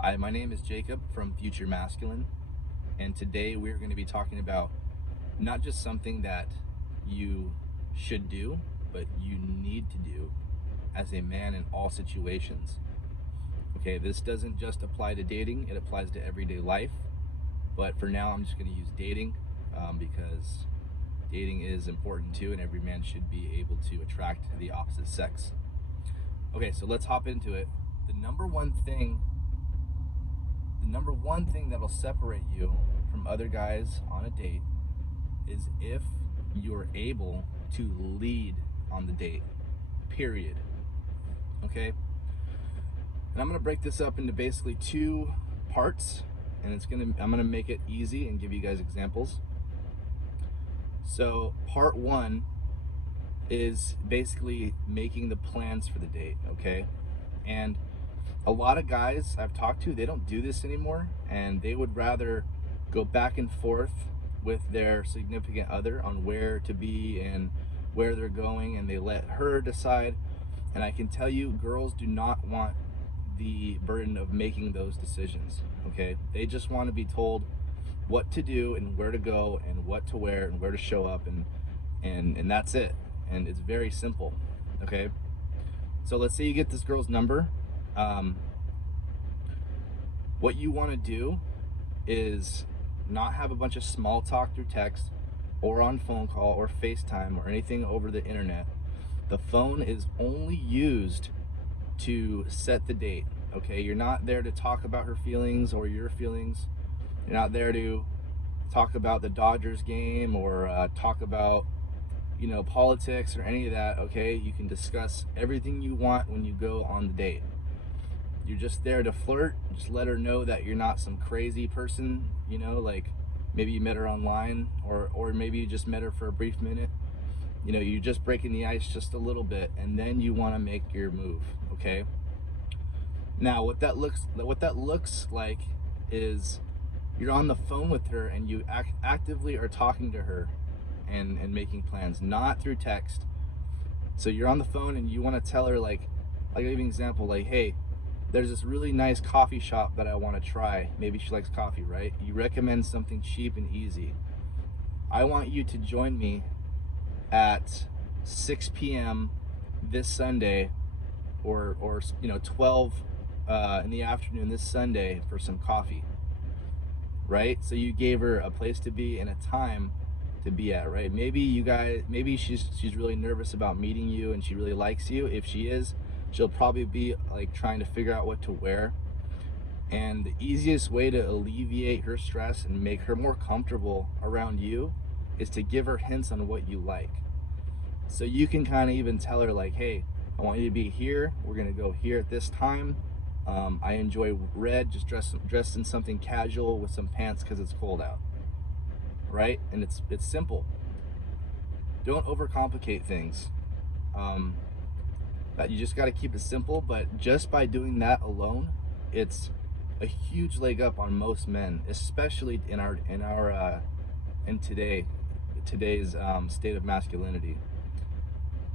Hi, my name is Jacob from Futuremasculine, and today we're going to be talking about not just something that you should do, but you need to do as a man in all situations. Okay, this doesn't just apply to dating, it applies to everyday life, but for now I'm just going to use dating because dating is important too, and every man should be able to attract the opposite sex. Okay, so let's hop into it. The number one thing that'll separate you from other guys on a date is if you're able to lead on the date, period. Okay, and I'm gonna break this up into basically two parts, and I'm gonna make it easy and give you guys examples. So part one is basically making the plans for the date. Okay, and a lot of guys I've talked to, they don't do this anymore, and they would rather go back and forth with their significant other on where to be and where they're going, and they let her decide. And I can tell you, girls do not want the burden of making those decisions. Okay, they just want to be told what to do and where to go and what to wear and where to show up, and that's it. And it's very simple. Okay, so let's say you get this girl's number. What you want to do is not have a bunch of small talk through text or on phone call or FaceTime or anything over the internet. The phone is only used to set the date. Okay, you're not there to talk about her feelings or your feelings. You're not there to talk about the Dodgers game or talk about politics or any of that. Okay, you can discuss everything you want when you go on the date. You're just there to flirt. Just let her know that you're not some crazy person, like maybe you met her online, or maybe you just met her for a brief minute. You're just breaking the ice just a little bit, and then you want to make your move. Okay, now what that looks like is you're on the phone with her and you actively are talking to her and making plans, not through text. So you're on the phone and you want to tell her, like I'll give you an example, like, hey, there's this really nice coffee shop that I want to try. Maybe she likes coffee, right? You recommend something cheap and easy. I want you to join me at 6 p.m. this Sunday, or 12 in the afternoon this Sunday for some coffee, right? So you gave her a place to be and a time to be at, right? Maybe she's really nervous about meeting you and she really likes you. If she is, she'll probably be like trying to figure out what to wear. And the easiest way to alleviate her stress and make her more comfortable around you is to give her hints on what you like. So you can kind of even tell her, like, hey, I want you to be here. We're gonna go here at this time. I enjoy red. Just dress in something casual with some pants because it's cold out, right? And it's simple. Don't overcomplicate things. That you just got to keep it simple, but just by doing that alone, it's a huge leg up on most men, especially in today's state of masculinity.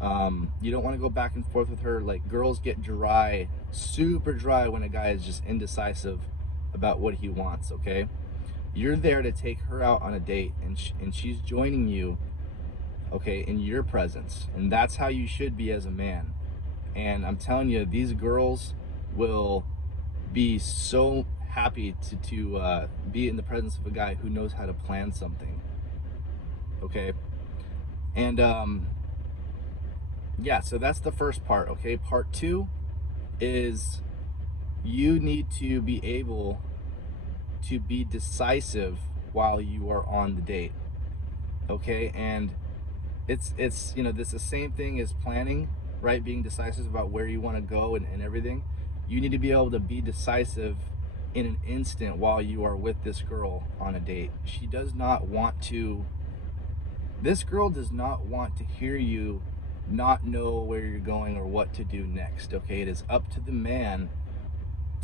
You don't want to go back and forth with her. Like, girls get dry, super dry, when a guy is just indecisive about what he wants. Okay, you're there to take her out on a date, and she's joining you, okay, in your presence, and that's how you should be as a man. And I'm telling you, these girls will be so happy to be in the presence of a guy who knows how to plan something. Okay, and yeah, so that's the first part. Okay, part two is you need to be able to be decisive while you are on the date. Okay, and it's this the same thing as planning, right? Being decisive about where you want to go and everything. You need to be able to be decisive in an instant while you are with this girl on a date. This girl does not want to hear you not know where you're going or what to do next. Okay, it is up to the man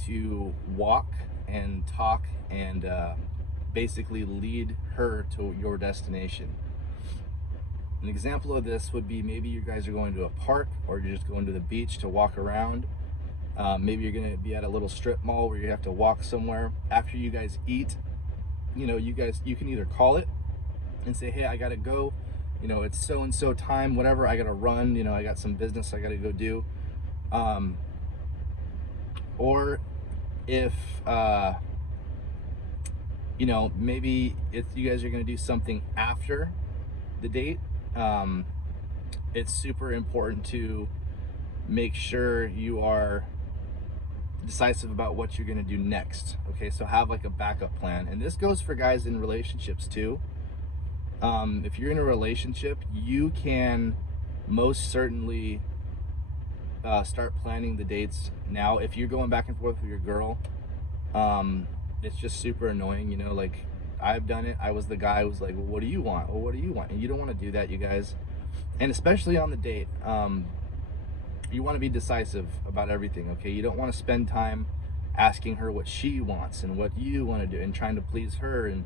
to walk and talk and basically lead her to your destination. An example of this would be maybe you guys are going to a park or you're just going to the beach to walk around. Maybe you're gonna be at a little strip mall where you have to walk somewhere. After you guys eat, you can either call it and say, hey, I gotta go, it's so and so time, whatever, I gotta run, I got some business I gotta go do. Or if maybe if you guys are gonna do something after the date, it's super important to make sure you are decisive about what you're going to do next. Okay, so have like a backup plan, and this goes for guys in relationships too. If you're in a relationship, you can most certainly start planning the dates now. If you're going back and forth with your girl, it's just super annoying, like I've done it. I was the guy who was like, well, what do you want? Well, what do you want? And you don't want to do that, you guys. And especially on the date, you want to be decisive about everything, okay? You don't want to spend time asking her what she wants and what you want to do and trying to please her and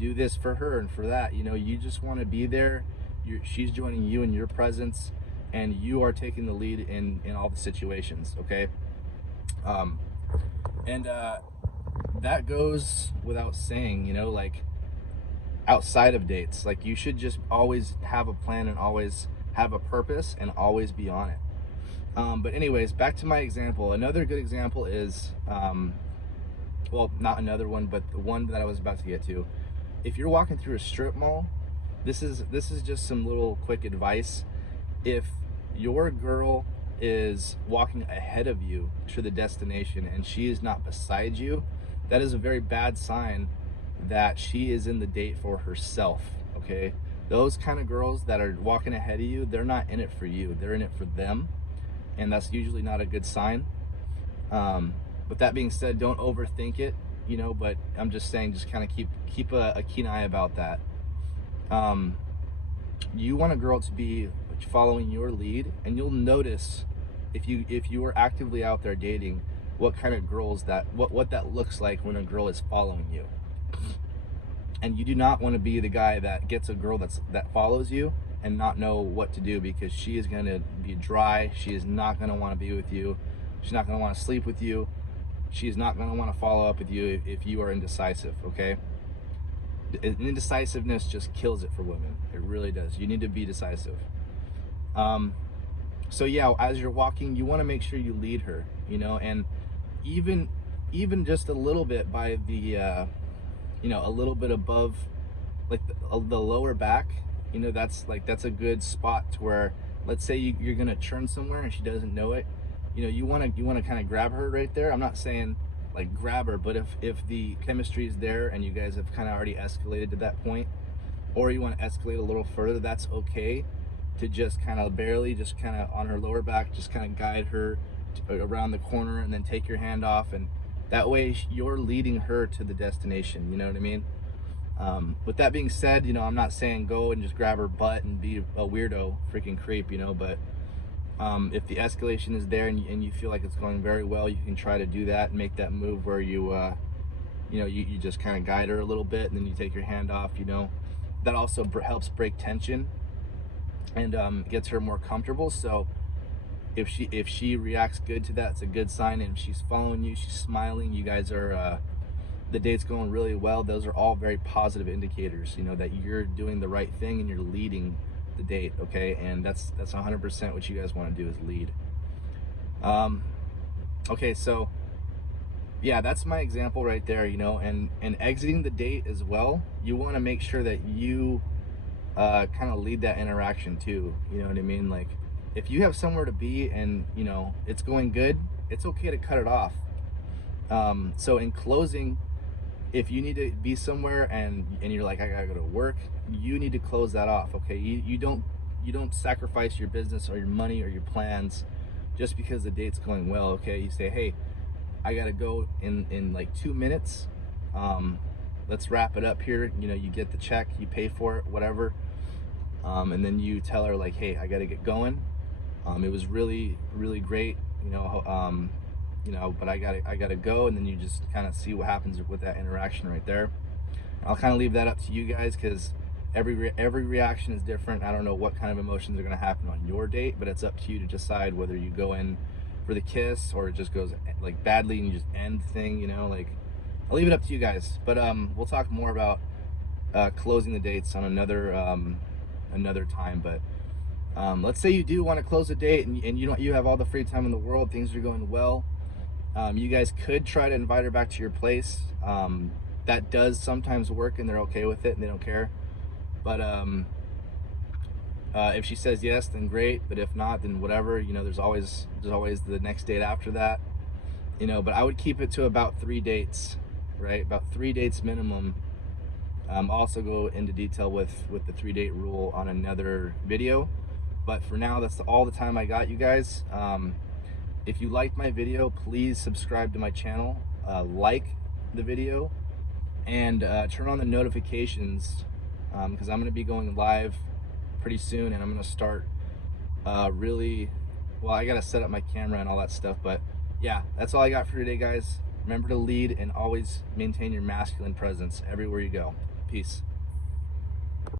do this for her and for that. You just want to be there. She's joining you in your presence, and you are taking the lead in all the situations, okay? That goes without saying, like outside of dates, like you should just always have a plan and always have a purpose and always be on it. But anyways, back to my example. Another good example is, well, not another one, but the one that I was about to get to. If you're walking through a strip mall, this is just some little quick advice. If your girl is walking ahead of you to the destination and she is not beside you, that is a very bad sign that she is in the date for herself, okay? Those kind of girls that are walking ahead of you, they're not in it for you, they're in it for them. And that's usually not a good sign. With that being said, don't overthink it, but I'm just saying, just kind of keep a keen eye about that. You want a girl to be following your lead, and you'll notice if you are actively out there dating, what kind of girls what that looks like when a girl is following you. And you do not want to be the guy that gets a girl that follows you and not know what to do, because she is going to be dry. She is not going to want to be with you. She's not going to want to sleep with you. She's not going to want to follow up with you if you are indecisive, okay? Indecisiveness just kills it for women. It really does. You need to be decisive. So yeah, as you're walking, you want to make sure you lead her, and even just a little bit by the, a little bit above, like the lower back, that's a good spot to where, let's say you're gonna turn somewhere and she doesn't know it, you want to kind of grab her right there. I'm not saying like grab her, but if the chemistry is there and you guys have kind of already escalated to that point, or you want to escalate a little further, that's okay to just kind of barely, just kind of on her lower back, just kind of guide her around the corner and then take your hand off, and that way you're leading her to the destination, you know what I mean? With that being said, I'm not saying go and just grab her butt and be a weirdo freaking creep, but if the escalation is there and you feel like it's going very well, you can try to do that and make that move where you just kind of guide her a little bit and then you take your hand off. That also helps break tension and gets her more comfortable. So if she reacts good to that, it's a good sign. And if she's following you, she's smiling, you guys are the date's going really well, those are all very positive indicators, that you're doing the right thing and you're leading the date, okay? And that's 100% what you guys want to do, is lead. Okay, so yeah, that's my example right there, and exiting the date as well, you want to make sure that you kind of lead that interaction too, you know what I mean? Like, if you have somewhere to be and it's going good, it's okay to cut it off. So in closing, if you need to be somewhere and you're like, I gotta go to work, you need to close that off, okay? You don't sacrifice your business or your money or your plans just because the date's going well, okay? You say, hey, I gotta go in like 2 minutes. Let's wrap it up here. You get the check, you pay for it, whatever. And then you tell her like, hey, I gotta get going. It was really, really great, but I gotta go, and then you just kind of see what happens with that interaction right there. I'll kind of leave that up to you guys, because every reaction is different. I don't know what kind of emotions are going to happen on your date, but it's up to you to decide whether you go in for the kiss, or it just goes like badly and you just end the thing, you know, like I'll leave it up to you guys. But we'll talk more about closing the dates on another time. But let's say you do want to close a date and you have all the free time in the world, things are going well. You guys could try to invite her back to your place. That does sometimes work and they're okay with it and they don't care. But if she says yes, then great. But if not, then whatever. You know, there's always the next date after that. You know, but I would keep it to about 3 dates, right? About 3 dates minimum. Also go into detail with the 3-date rule on another video. But for now, that's all the time I got, you guys. If you liked my video, please subscribe to my channel, like the video, and turn on the notifications, because I'm going to be going live pretty soon, and I'm going to start really, well, I got to set up my camera and all that stuff. But yeah, that's all I got for today, guys. Remember to lead and always maintain your masculine presence everywhere you go. Peace.